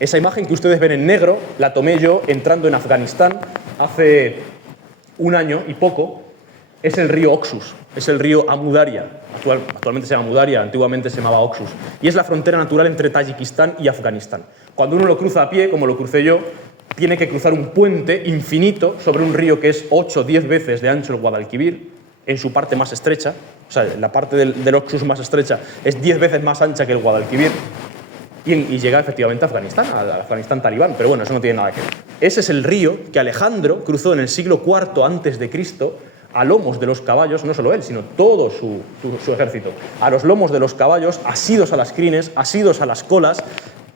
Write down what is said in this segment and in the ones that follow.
Esa imagen que ustedes ven en negro la tomé yo entrando en Afganistán hace un año y poco. Es el río Oxus, es el río Amu Daria. Actualmente se llama Amu Daria, antiguamente se llamaba Oxus. Y es la frontera natural entre Tayikistán y Afganistán. Cuando uno lo cruza a pie, como lo crucé yo, tiene que cruzar un puente infinito sobre un río que es 8 o 10 veces de ancho el Guadalquivir, en su parte más estrecha. O sea, la parte del Oxus más estrecha es 10 veces más ancha que el Guadalquivir. Y llega efectivamente a Afganistán, al Afganistán talibán, pero bueno, eso no tiene nada que ver. Ese es el río que Alejandro cruzó en el siglo IV a.C. a lomos de los caballos, no solo él, sino todo su ejército, a los lomos de los caballos, asidos a las crines, asidos a las colas.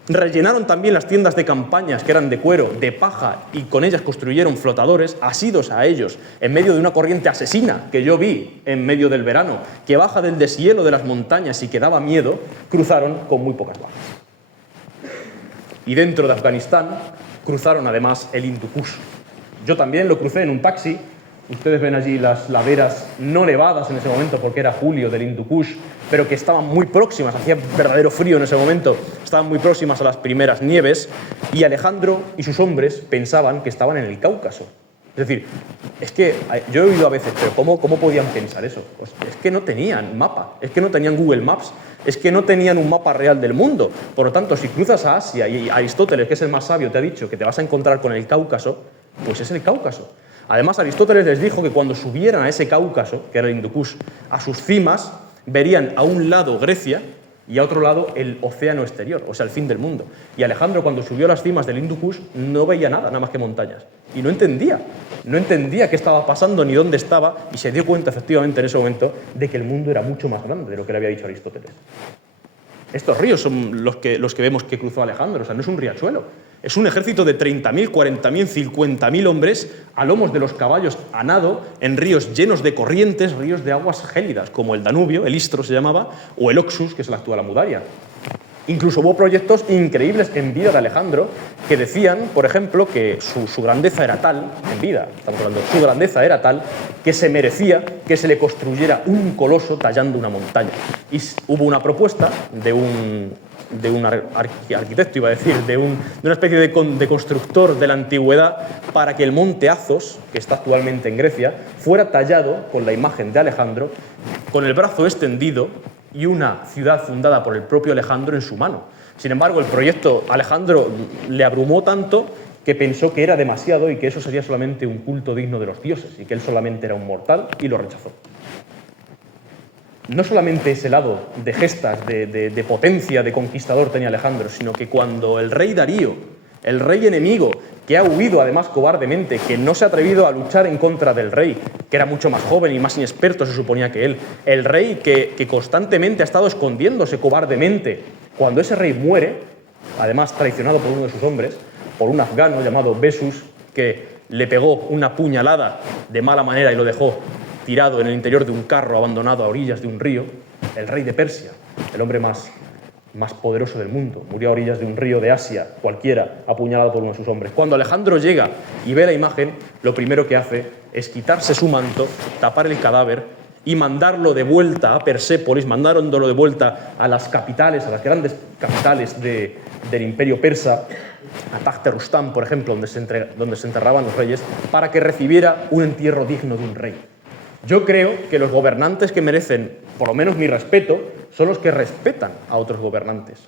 Rellenaron también las tiendas de campañas, que eran de cuero, de paja, y con ellas construyeron flotadores, asidos a ellos, en medio de una corriente asesina que yo vi en medio del verano, que baja del deshielo de las montañas y que daba miedo. Cruzaron con muy pocas bajas. Y dentro de Afganistán cruzaron además el Hindu Kush. Yo también lo crucé en un taxi. Ustedes ven allí las laderas no nevadas en ese momento porque era julio del Hindu Kush, pero que estaban muy próximas, hacía verdadero frío en ese momento, estaban muy próximas a las primeras nieves, y Alejandro y sus hombres pensaban que estaban en el Cáucaso. Es decir, es que yo he oído a veces, pero ¿cómo podían pensar eso? Pues es que no tenían mapa, es que no tenían Google Maps, es que no tenían un mapa real del mundo. Por lo tanto, si cruzas a Asia y Aristóteles, que es el más sabio, te ha dicho que te vas a encontrar con el Cáucaso, pues es el Cáucaso. Además, Aristóteles les dijo que cuando subieran a ese Cáucaso, que era el Hindu Kush, a sus cimas, verían a un lado Grecia y a otro lado el océano exterior, o sea, el fin del mundo. Y Alejandro, cuando subió a las cimas del Hindu Kush, no veía nada más que montañas. Y no entendía qué estaba pasando ni dónde estaba, y se dio cuenta efectivamente en ese momento de que el mundo era mucho más grande de lo que le había dicho Aristóteles. Estos ríos son los que vemos que cruzó Alejandro, o sea, no es un riachuelo. Es un ejército de 30.000, 40.000, 50.000 hombres a lomos de los caballos a nado en ríos llenos de corrientes, ríos de aguas gélidas, como el Danubio, el Istro se llamaba, o el Oxus, que es la actual Amu Daria. Incluso hubo proyectos increíbles en vida de Alejandro que decían, por ejemplo, que su grandeza era tal, en vida, estamos hablando, su grandeza era tal, que se merecía que se le construyera un coloso tallando una montaña. Y hubo una propuesta de un arquitecto, iba a decir, de una especie de constructor de la antigüedad, para que el monte Athos, que está actualmente en Grecia, fuera tallado con la imagen de Alejandro, con el brazo extendido y una ciudad fundada por el propio Alejandro en su mano. Sin embargo, el proyecto Alejandro le abrumó tanto que pensó que era demasiado y que eso sería solamente un culto digno de los dioses y que él solamente era un mortal, y lo rechazó. No solamente ese lado de gestas, de potencia, de conquistador tenía Alejandro, sino que cuando el rey Darío, el rey enemigo, que ha huido además cobardemente, que no se ha atrevido a luchar en contra del rey, que era mucho más joven y más inexperto se suponía que él, el rey que constantemente ha estado escondiéndose cobardemente, cuando ese rey muere, además traicionado por uno de sus hombres, por un afgano llamado Bessus, que le pegó una puñalada de mala manera y lo dejó tirado en el interior de un carro abandonado a orillas de un río, el rey de Persia, el hombre más poderoso del mundo, murió a orillas de un río de Asia, cualquiera, apuñalado por uno de sus hombres. Cuando Alejandro llega y ve la imagen, lo primero que hace es quitarse su manto, tapar el cadáver y mandarlo de vuelta a Persépolis, mandándolo de vuelta a las capitales, a las grandes capitales del imperio persa, a Takht Rustam, por ejemplo, donde se enterraban los reyes, para que recibiera un entierro digno de un rey. Yo creo que los gobernantes que merecen, por lo menos mi respeto, son los que respetan a otros gobernantes.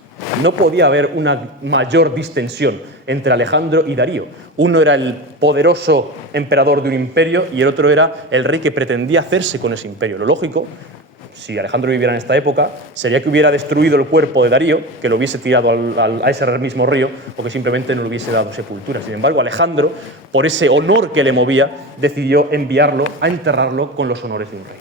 No podía haber una mayor distensión entre Alejandro y Darío. Uno era el poderoso emperador de un imperio y el otro era el rey que pretendía hacerse con ese imperio. Lo lógico, si Alejandro viviera en esta época, sería que hubiera destruido el cuerpo de Darío, que lo hubiese tirado a ese mismo río, o que simplemente no le hubiese dado sepultura. Sin embargo, Alejandro, por ese honor que le movía, decidió enviarlo a enterrarlo con los honores de un rey.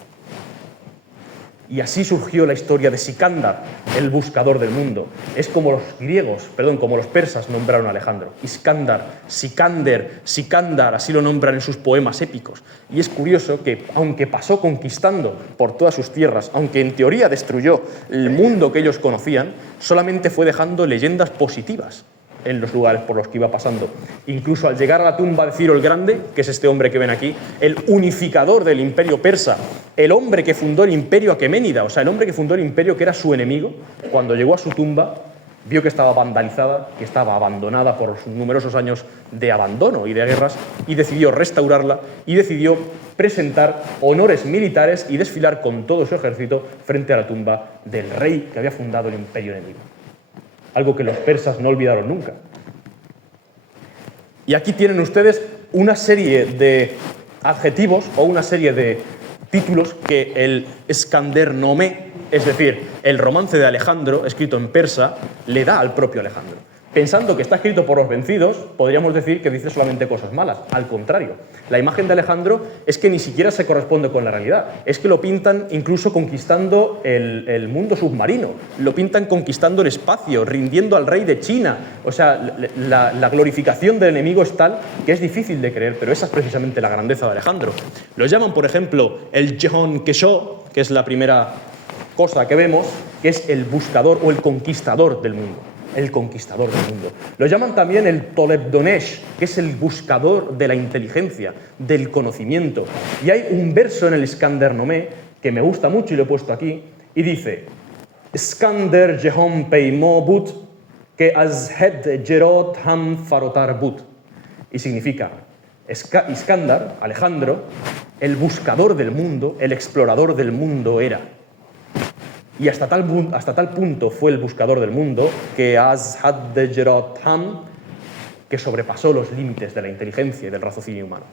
Y así surgió la historia de Sicándar, el buscador del mundo. Es como los persas nombraron a Alejandro. Iskandar, Sikander, Sikandar, así lo nombran en sus poemas épicos. Y es curioso que, aunque pasó conquistando por todas sus tierras, aunque en teoría destruyó el mundo que ellos conocían, solamente fue dejando leyendas positivas en los lugares por los que iba pasando. Incluso al llegar a la tumba de Ciro el Grande, que es este hombre que ven aquí, el unificador del imperio persa, el hombre que fundó el imperio aqueménida, o sea, el hombre que fundó el imperio que era su enemigo, cuando llegó a su tumba, vio que estaba vandalizada, que estaba abandonada por sus numerosos años de abandono y de guerras, y decidió restaurarla y decidió presentar honores militares y desfilar con todo su ejército frente a la tumba del rey que había fundado el imperio enemigo. Algo que los persas no olvidaron nunca. Y aquí tienen ustedes una serie de adjetivos o una serie de títulos que el Iskandernameh, es decir, el romance de Alejandro, escrito en persa, le da al propio Alejandro. Pensando que está escrito por los vencidos, podríamos decir que dice solamente cosas malas. Al contrario, la imagen de Alejandro es que ni siquiera se corresponde con la realidad. Es que lo pintan incluso conquistando el mundo submarino, lo pintan conquistando el espacio, rindiendo al rey de China. O sea, la glorificación del enemigo es tal que es difícil de creer, pero esa es precisamente la grandeza de Alejandro. Lo llaman, por ejemplo, el Jehon Kesho, que es la primera cosa que vemos, que es el buscador o el conquistador del mundo. El conquistador del mundo. Lo llaman también el Tolebdonesh, que es el buscador de la inteligencia, del conocimiento. Y hay un verso en el Iskandernameh que me gusta mucho y lo he puesto aquí, y dice: Iskander Jehon Peimo But, que az het Jerot Ham Farotar But. Y significa: Iskandar, Alejandro, el buscador del mundo, el explorador del mundo era. Y hasta tal punto fue el buscador del mundo que que sobrepasó los límites de la inteligencia y del raciocinio humano.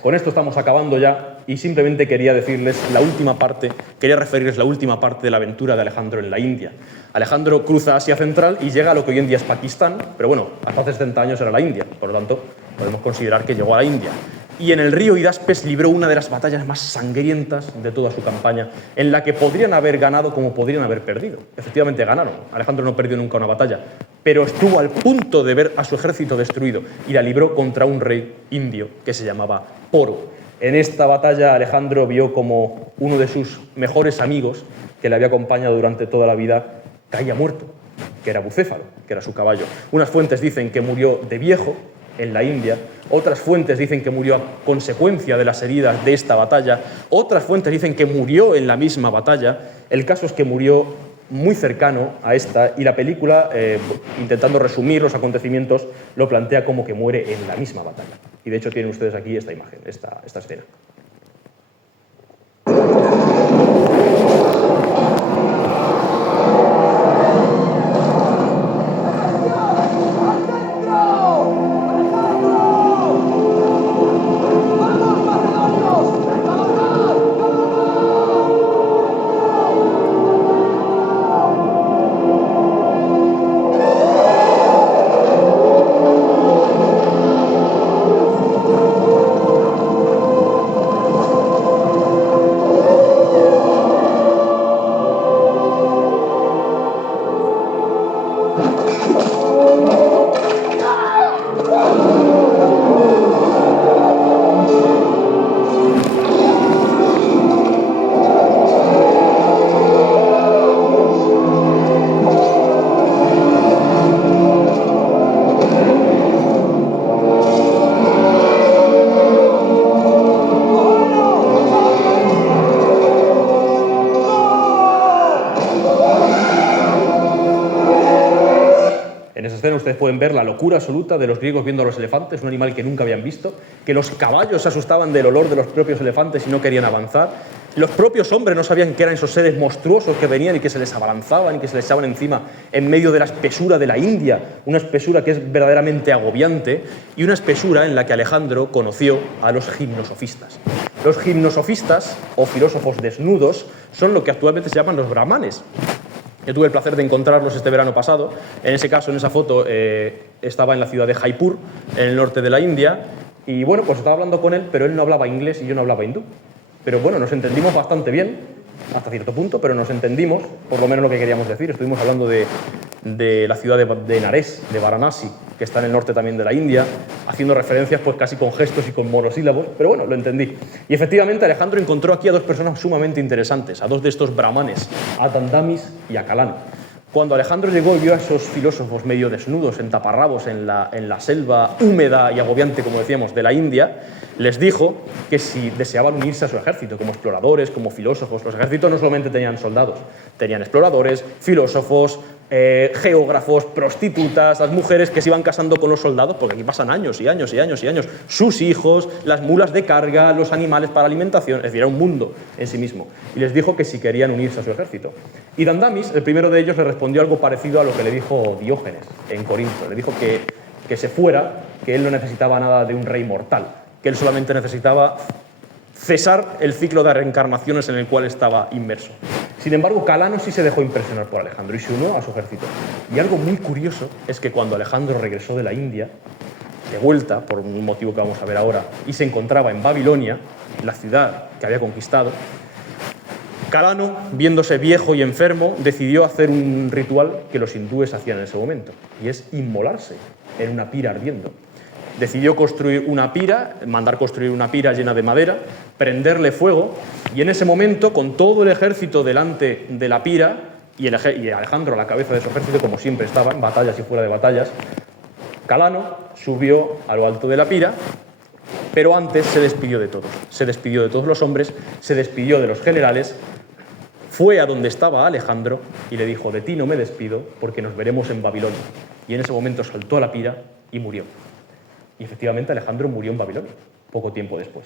Con esto estamos acabando ya y simplemente quería decirles la última parte, quería referirles la última parte de la aventura de Alejandro en la India. Alejandro cruza Asia Central y llega a lo que hoy en día es Pakistán, pero bueno, hasta hace 70 años era la India, por lo tanto podemos considerar que llegó a la India. Y en el río Hidaspes libró una de las batallas más sangrientas de toda su campaña, en la que podrían haber ganado como podrían haber perdido. Efectivamente ganaron. Alejandro no perdió nunca una batalla, pero estuvo al punto de ver a su ejército destruido y la libró contra un rey indio que se llamaba Poro. En esta batalla Alejandro vio como uno de sus mejores amigos, que le había acompañado durante toda la vida, caía muerto, que era Bucéfalo, que era su caballo. Unas fuentes dicen que murió de viejo en la India, otras fuentes dicen que murió a consecuencia de las heridas de esta batalla, otras fuentes dicen que murió en la misma batalla. El caso es que murió muy cercano a esta y la película, intentando resumir los acontecimientos, lo plantea como que muere en la misma batalla. Y de hecho tienen ustedes aquí esta imagen, esta escena. Ustedes pueden ver la locura absoluta de los griegos viendo a los elefantes, un animal que nunca habían visto, que los caballos se asustaban del olor de los propios elefantes y no querían avanzar. Los propios hombres no sabían qué eran esos seres monstruosos que venían y que se les abalanzaban y que se les echaban encima en medio de la espesura de la India, una espesura que es verdaderamente agobiante y una espesura en la que Alejandro conoció a los gimnosofistas. Los gimnosofistas, o filósofos desnudos, son lo que actualmente se llaman los brahmanes. Yo tuve el placer de encontrarlos este verano pasado. En ese caso, en esa foto, estaba en la ciudad de Jaipur, en el norte de la India, y bueno, pues estaba hablando con él, pero él no hablaba inglés y yo no hablaba hindú. Pero bueno, nos entendimos bastante bien, hasta cierto punto, pero nos entendimos, por lo menos lo que queríamos decir. Estuvimos hablando de la ciudad de Nares, de Varanasi, que está en el norte también de la India, haciendo referencias pues casi con gestos y con monosílabos, pero bueno, lo entendí. Y efectivamente Alejandro encontró aquí a dos personas sumamente interesantes, a dos de estos brahmanes, a Dandamis y a Kalana. Cuando Alejandro llegó y vio a esos filósofos medio desnudos, en taparrabos, en la selva húmeda y agobiante, como decíamos, de la India, les dijo que si deseaban unirse a su ejército, como exploradores, como filósofos. Los ejércitos no solamente tenían soldados, tenían exploradores, filósofos, geógrafos, prostitutas, las mujeres que se iban casando con los soldados, porque aquí pasan años y años y años y años, sus hijos, las mulas de carga, los animales para alimentación, es decir, era un mundo en sí mismo. Y les dijo que si querían unirse a su ejército. Y Dandamis, el primero de ellos, le respondió algo parecido a lo que le dijo Diógenes en Corinto. Le dijo que se fuera, que él no necesitaba nada de un rey mortal, que él solamente necesitaba cesar el ciclo de reencarnaciones en el cual estaba inmerso. Sin embargo, Calano sí se dejó impresionar por Alejandro y se unió a su ejército. Y algo muy curioso es que cuando Alejandro regresó de la India, de vuelta, por un motivo que vamos a ver ahora, y se encontraba en Babilonia, la ciudad que había conquistado, Calano, viéndose viejo y enfermo, decidió hacer un ritual que los hindúes hacían en ese momento, y es inmolarse en una pira ardiendo. Decidió construir una pira, mandar construir una pira llena de madera, prenderle fuego, y en ese momento, con todo el ejército delante de la pira, y Alejandro a la cabeza de su ejército, como siempre estaba, en batallas y fuera de batallas, Calano subió a lo alto de la pira, pero antes se despidió de todos. Se despidió de todos los hombres, se despidió de los generales, fue a donde estaba Alejandro y le dijo: de ti no me despido porque nos veremos en Babilonia. Y en ese momento soltó la pira y murió. Y efectivamente Alejandro murió en Babilonia, poco tiempo después.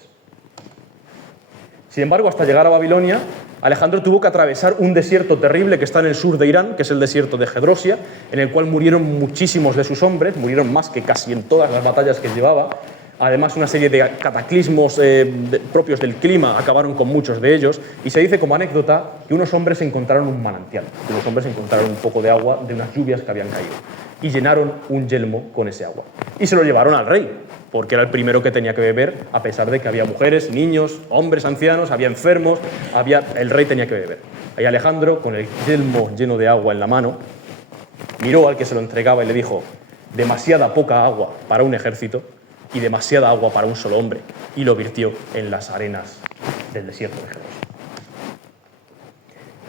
Sin embargo, hasta llegar a Babilonia, Alejandro tuvo que atravesar un desierto terrible que está en el sur de Irán, que es el desierto de Gedrosia, en el cual murieron muchísimos de sus hombres, murieron más que casi en todas las batallas que llevaba. Además, una serie de cataclismos propios del clima acabaron con muchos de ellos, y se dice como anécdota que unos hombres encontraron un manantial, que unos hombres encontraron un poco de agua de unas lluvias que habían caído, y llenaron un yelmo con ese agua. Y se lo llevaron al rey, porque era el primero que tenía que beber, a pesar de que había mujeres, niños, hombres ancianos, había enfermos, el rey tenía que beber. Ahí Alejandro, con el yelmo lleno de agua en la mano, miró al que se lo entregaba y le dijo: demasiada poca agua para un ejército y demasiada agua para un solo hombre, y lo virtió en las arenas del desierto de Gedrosia.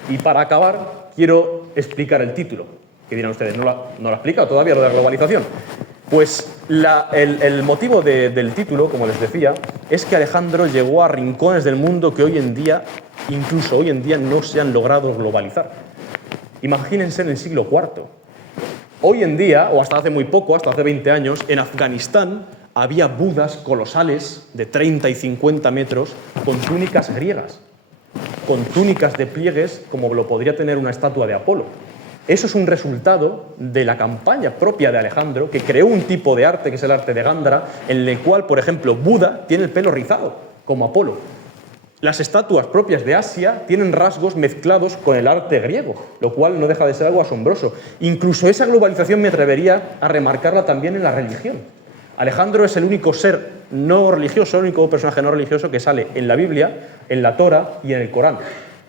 Y para acabar, quiero explicar el título, que dirán ustedes: ¿no lo ha explicado todavía lo de la globalización? Pues el motivo del título, como les decía, es que Alejandro llegó a rincones del mundo que hoy en día, incluso hoy en día, no se han logrado globalizar. Imagínense en el siglo IV. Hoy en día, o hasta hace muy poco, hasta hace 20 años, en Afganistán había budas colosales de 30 y 50 metros con túnicas griegas, con túnicas de pliegues como lo podría tener una estatua de Apolo. Eso es un resultado de la campaña propia de Alejandro, que creó un tipo de arte, que es el arte de Gándara, en el cual, por ejemplo, Buda tiene el pelo rizado, como Apolo. Las estatuas propias de Asia tienen rasgos mezclados con el arte griego, lo cual no deja de ser algo asombroso. Incluso esa globalización me atrevería a remarcarla también en la religión. Alejandro es el único ser no religioso, el único personaje no religioso que sale en la Biblia, en la Torá y en el Corán.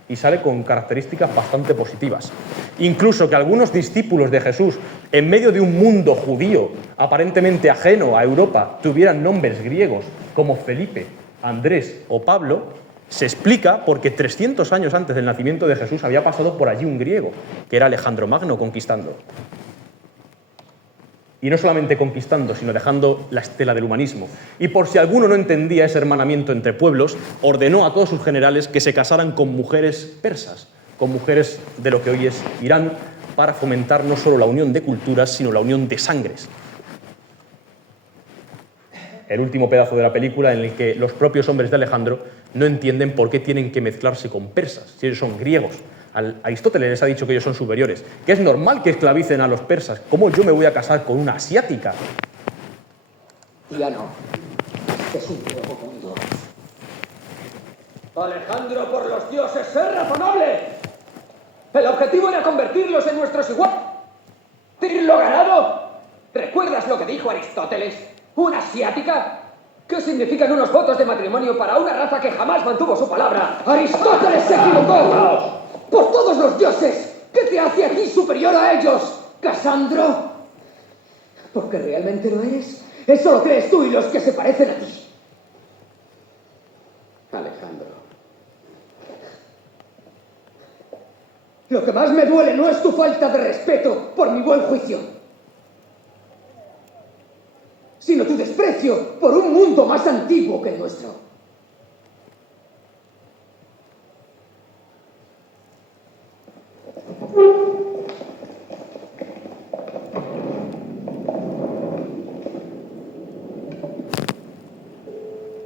Y sale con características bastante positivas. Incluso que algunos discípulos de Jesús, en medio de un mundo judío aparentemente ajeno a Europa, tuvieran nombres griegos como Felipe, Andrés o Pablo, se explica porque 300 años antes del nacimiento de Jesús había pasado por allí un griego, que era Alejandro Magno, conquistando. Y no solamente conquistando, sino dejando la estela del humanismo. Y por si alguno no entendía ese hermanamiento entre pueblos, ordenó a todos sus generales que se casaran con mujeres persas, con mujeres de lo que hoy es Irán, para fomentar no solo la unión de culturas, sino la unión de sangres. El último pedazo de la película en el que los propios hombres de Alejandro no entienden por qué tienen que mezclarse con persas, si ellos son griegos. Aristóteles les ha dicho que ellos son superiores, que es normal que esclavicen a los persas. ¿Cómo yo me voy a casar con una asiática? Tirano, es un nuevo mundo. Alejandro, por los dioses, ¡sé razonable! El objetivo era convertirlos en nuestros iguales. ¿Lo ganado? ¿Recuerdas lo que dijo Aristóteles? ¿Una asiática? ¿Qué significan unos votos de matrimonio para una raza que jamás mantuvo su palabra? ¡Aristóteles se equivocó! ¡Por todos los dioses! ¿Qué te hace a ti superior a ellos, Casandro? ¿Porque realmente lo eres? Eso lo crees tú y los que se parecen a ti. Alejandro. Lo que más me duele no es tu falta de respeto por mi buen juicio, sino tu desprecio por un mundo más antiguo que el nuestro.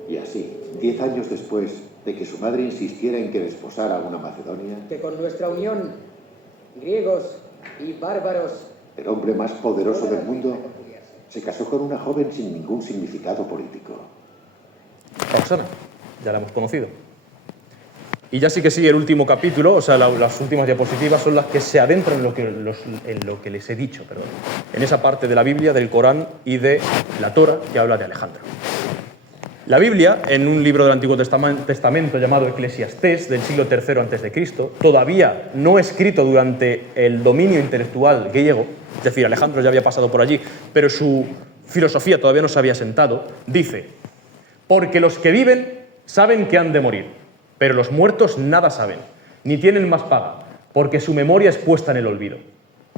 Y así, 10 años después de que su madre insistiera en que desposara a una macedonia, Que con nuestra unión, griegos y bárbaros, el hombre más poderoso del mundo se casó con una joven sin ningún significado político. Roxana, ya la hemos conocido. Y ya sí que sí, el último capítulo, o sea, las últimas diapositivas son las que se adentran en lo que les he dicho, perdón, en esa parte de la Biblia, del Corán y de la Torá que habla de Alejandro. La Biblia, en un libro del Antiguo Testamento llamado Eclesiastés, del siglo III a.C., todavía no escrito durante el dominio intelectual griego, es decir, Alejandro ya había pasado por allí, pero su filosofía todavía no se había sentado, dice: porque los que viven saben que han de morir, pero los muertos nada saben, ni tienen más paga, porque su memoria es puesta en el olvido.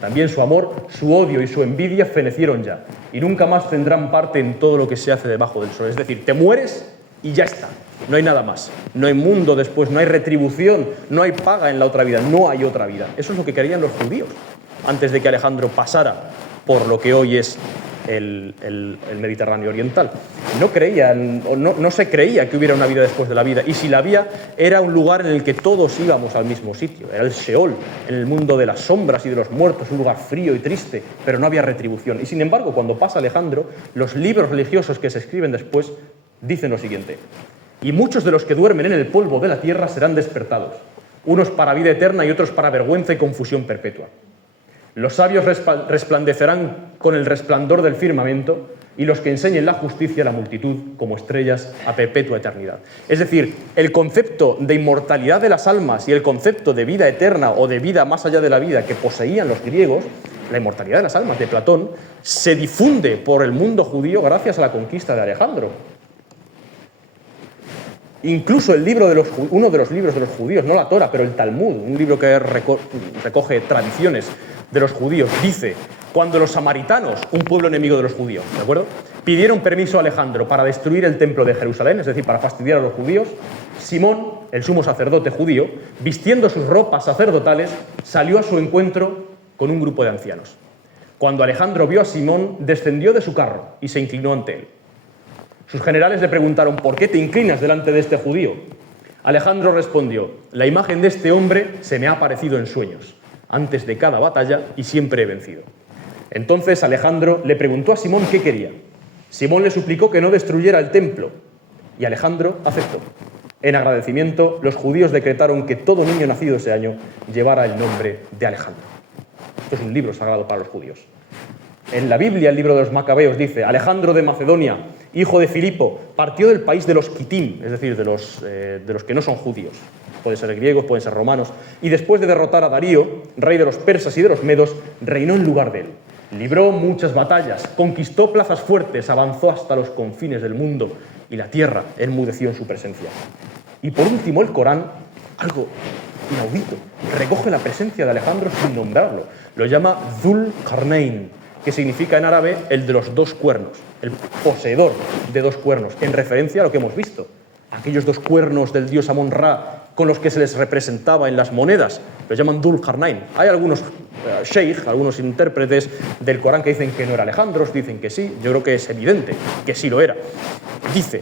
También su amor, su odio y su envidia fenecieron ya, y nunca más tendrán parte en todo lo que se hace debajo del sol. Es decir, te mueres y ya está, no hay nada más. No hay mundo después, no hay retribución, no hay paga en la otra vida, no hay otra vida. Eso es lo que querían los judíos, antes de que Alejandro pasara por lo que hoy es el Mediterráneo oriental. No creían, o no se creía que hubiera una vida después de la vida, y si la había, era un lugar en el que todos íbamos al mismo sitio, era el Sheol, en el mundo de las sombras y de los muertos, un lugar frío y triste, pero no había retribución. Y sin embargo, cuando pasa Alejandro, los libros religiosos que se escriben después dicen lo siguiente: y muchos de los que duermen en el polvo de la tierra serán despertados, unos para vida eterna y otros para vergüenza y confusión perpetua. Los sabios resplandecerán con el resplandor del firmamento, y los que enseñen la justicia a la multitud como estrellas a perpetua eternidad. Es decir, el concepto de inmortalidad de las almas y el concepto de vida eterna o de vida más allá de la vida que poseían los griegos, la inmortalidad de las almas de Platón, se difunde por el mundo judío gracias a la conquista de Alejandro. Incluso uno de los libros de los judíos, no la Torá, pero el Talmud, un libro que recoge tradiciones de los judíos, dice: cuando los samaritanos, un pueblo enemigo de los judíos, ¿de acuerdo?, pidieron permiso a Alejandro para destruir el templo de Jerusalén, es decir, para fastidiar a los judíos, Simón, el sumo sacerdote judío, vistiendo sus ropas sacerdotales, salió a su encuentro con un grupo de ancianos. Cuando Alejandro vio a Simón, descendió de su carro y se inclinó ante él. Sus generales le preguntaron: ¿por qué te inclinas delante de este judío? Alejandro respondió: la imagen de este hombre se me ha aparecido en sueños, antes de cada batalla, y siempre he vencido. Entonces Alejandro le preguntó a Simón qué quería. Simón le suplicó que no destruyera el templo, y Alejandro aceptó. En agradecimiento, los judíos decretaron que todo niño nacido ese año llevara el nombre de Alejandro. Esto es un libro sagrado para los judíos. En la Biblia, el libro de los Macabeos dice: Alejandro de Macedonia, hijo de Filipo, partió del país de los Kitim, es decir, de los que no son judíos. Pueden ser griegos, pueden ser romanos. Y después de derrotar a Darío, rey de los persas y de los medos, reinó en lugar de él. Libró muchas batallas, conquistó plazas fuertes, avanzó hasta los confines del mundo, y la tierra enmudeció en su presencia. Y por último, el Corán, algo inaudito, recoge la presencia de Alejandro sin nombrarlo. Lo llama Dhul Qarnayn, que significa en árabe el de los dos cuernos, el poseedor de dos cuernos, en referencia a lo que hemos visto. Aquellos dos cuernos del dios Amon-Ra con los que se les representaba en las monedas, los llaman Dhul Qarnayn. Hay algunos algunos intérpretes del Corán que dicen que no era Alejandro, dicen que sí. Yo creo que es evidente que sí lo era. Dice: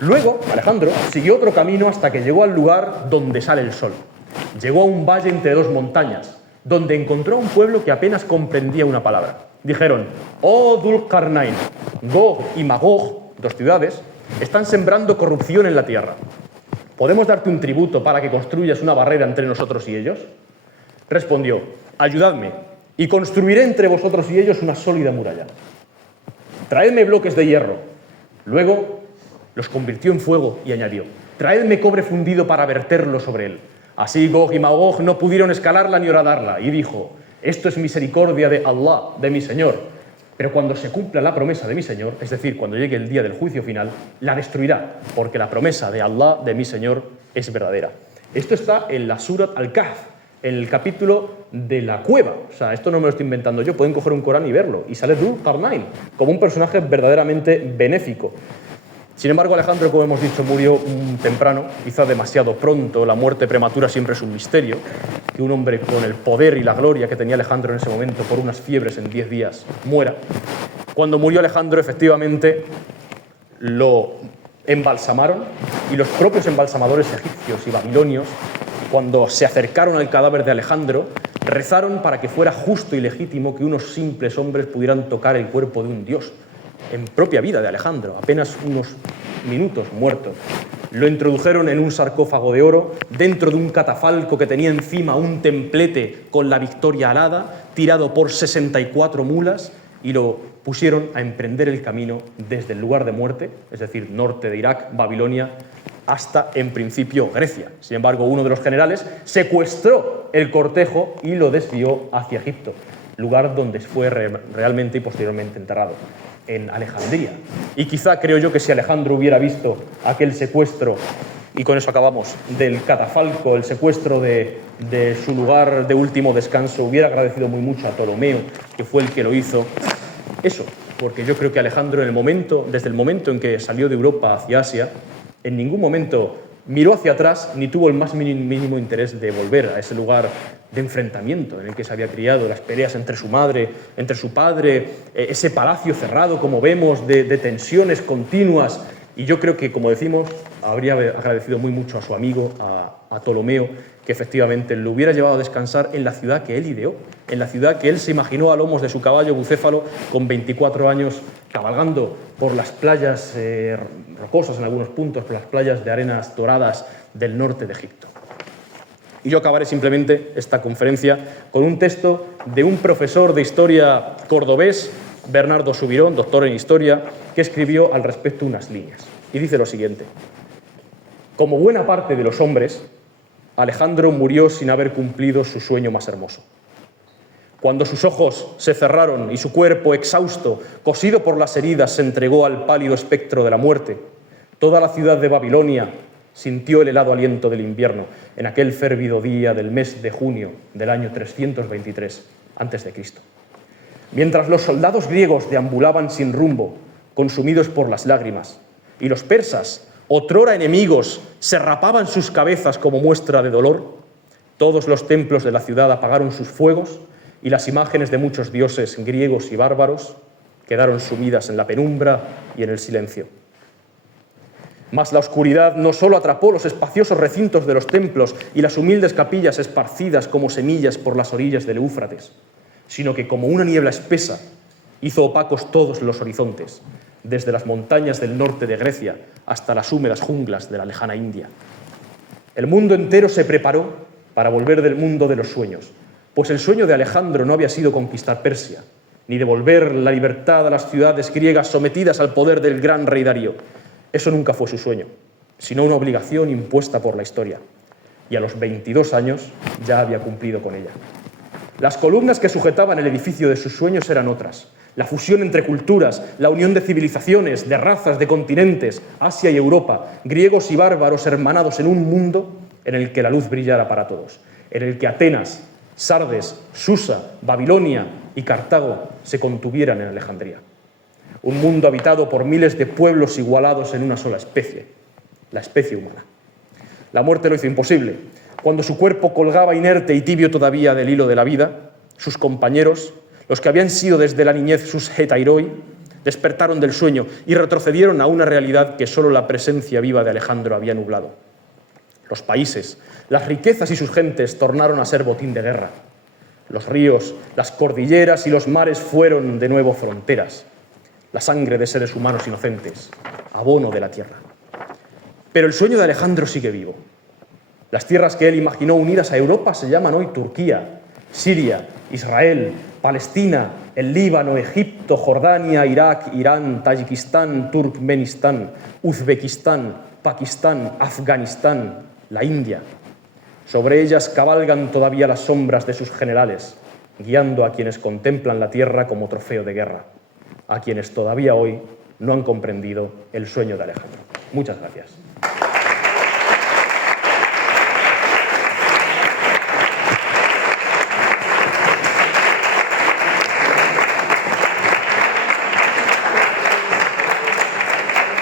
luego Alejandro siguió otro camino hasta que llegó al lugar donde sale el sol. Llegó a un valle entre dos montañas, donde encontró a un pueblo que apenas comprendía una palabra. Dijeron: oh Dhul Qarnayn, Gog y Magog, dos ciudades, están sembrando corrupción en la tierra. ¿Podemos darte un tributo para que construyas una barrera entre nosotros y ellos? Respondió: ayudadme, y construiré entre vosotros y ellos una sólida muralla. Traedme bloques de hierro. Luego los convirtió en fuego y añadió: traedme cobre fundido para verterlo sobre él. Así Gog y Magog no pudieron escalarla ni horadarla, y dijo: esto es misericordia de Allah, de mi Señor. Pero cuando se cumpla la promesa de mi Señor, es decir, cuando llegue el día del juicio final, la destruirá, porque la promesa de Allah, de mi Señor, es verdadera. Esto está en la Surat Al-Kahf, en el capítulo de la cueva. O sea, esto no me lo estoy inventando yo, pueden coger un Corán y verlo. Y sale Dhul-Qarnayn como un personaje verdaderamente benéfico. Sin embargo, Alejandro, como hemos dicho, murió temprano, quizá demasiado pronto. La muerte prematura siempre es un misterio. Que un hombre con el poder y la gloria que tenía Alejandro en ese momento por unas fiebres en 10 días muera. Cuando murió Alejandro, efectivamente, lo embalsamaron y los propios embalsamadores egipcios y babilonios, cuando se acercaron al cadáver de Alejandro, rezaron para que fuera justo y legítimo que unos simples hombres pudieran tocar el cuerpo de un dios, en propia vida de Alejandro, apenas unos minutos muerto. Lo introdujeron en un sarcófago de oro, dentro de un catafalco que tenía encima un templete con la victoria alada, tirado por 64 mulas, y lo pusieron a emprender el camino desde el lugar de muerte, es decir, norte de Irak, Babilonia, hasta, en principio, Grecia. Sin embargo, uno de los generales secuestró el cortejo y lo desvió hacia Egipto, lugar donde fue realmente y posteriormente enterrado, en Alejandría. Y quizá creo yo que si Alejandro hubiera visto aquel secuestro, y con eso acabamos, del catafalco, el secuestro de su lugar de último descanso, hubiera agradecido muy mucho a Ptolomeo, que fue el que lo hizo. Eso, porque yo creo que Alejandro, desde el momento en que salió de Europa hacia Asia, en ningún momento miró hacia atrás ni tuvo el más mínimo interés de volver a ese lugar de enfrentamiento en el que se había criado, las peleas entre su madre, entre su padre, ese palacio cerrado, como vemos, de tensiones continuas. Y yo creo que, como decimos, habría agradecido muy mucho a su amigo, a Ptolomeo, que efectivamente lo hubiera llevado a descansar en la ciudad que él ideó, en la ciudad que él se imaginó a lomos de su caballo bucéfalo con 24 años, cabalgando por las playas rocosas en algunos puntos, por las playas de arenas doradas del norte de Egipto. Y yo acabaré simplemente esta conferencia con un texto de un profesor de historia cordobés, Bernardo Subirón, doctor en historia, que escribió al respecto unas líneas. Y dice lo siguiente: como buena parte de los hombres, Alejandro murió sin haber cumplido su sueño más hermoso. Cuando sus ojos se cerraron y su cuerpo, exhausto, cosido por las heridas, se entregó al pálido espectro de la muerte, toda la ciudad de Babilonia sintió el helado aliento del invierno en aquel férvido día del mes de junio del año 323 a.C. Mientras los soldados griegos deambulaban sin rumbo, consumidos por las lágrimas, y los persas, otrora enemigos, se rapaban sus cabezas como muestra de dolor, todos los templos de la ciudad apagaron sus fuegos y las imágenes de muchos dioses griegos y bárbaros quedaron sumidas en la penumbra y en el silencio. Mas la oscuridad no solo atrapó los espaciosos recintos de los templos y las humildes capillas esparcidas como semillas por las orillas del Éufrates, sino que como una niebla espesa hizo opacos todos los horizontes, desde las montañas del norte de Grecia hasta las húmedas junglas de la lejana India. El mundo entero se preparó para volver del mundo de los sueños, pues el sueño de Alejandro no había sido conquistar Persia, ni devolver la libertad a las ciudades griegas sometidas al poder del gran rey Darío. Eso nunca fue su sueño, sino una obligación impuesta por la historia. Y a los 22 años ya había cumplido con ella. Las columnas que sujetaban el edificio de sus sueños eran otras: la fusión entre culturas, la unión de civilizaciones, de razas, de continentes, Asia y Europa, griegos y bárbaros hermanados en un mundo en el que la luz brillara para todos, en el que Atenas, Sardes, Susa, Babilonia y Cartago se contuvieran en Alejandría. Un mundo habitado por miles de pueblos igualados en una sola especie, la especie humana. La muerte lo hizo imposible. Cuando su cuerpo colgaba inerte y tibio todavía del hilo de la vida, sus compañeros, los que habían sido desde la niñez sus hetairoi, despertaron del sueño y retrocedieron a una realidad que solo la presencia viva de Alejandro había nublado. Los países, las riquezas y sus gentes tornaron a ser botín de guerra. Los ríos, las cordilleras y los mares fueron de nuevo fronteras. La sangre de seres humanos inocentes, abono de la tierra. Pero el sueño de Alejandro sigue vivo. Las tierras que él imaginó unidas a Europa se llaman hoy Turquía, Siria, Israel, Palestina, el Líbano, Egipto, Jordania, Irak, Irán, Tayikistán, Turkmenistán, Uzbekistán, Pakistán, Afganistán, la India. Sobre ellas cabalgan todavía las sombras de sus generales, guiando a quienes contemplan la tierra como trofeo de guerra, a quienes todavía hoy no han comprendido el sueño de Alejandro. Muchas gracias.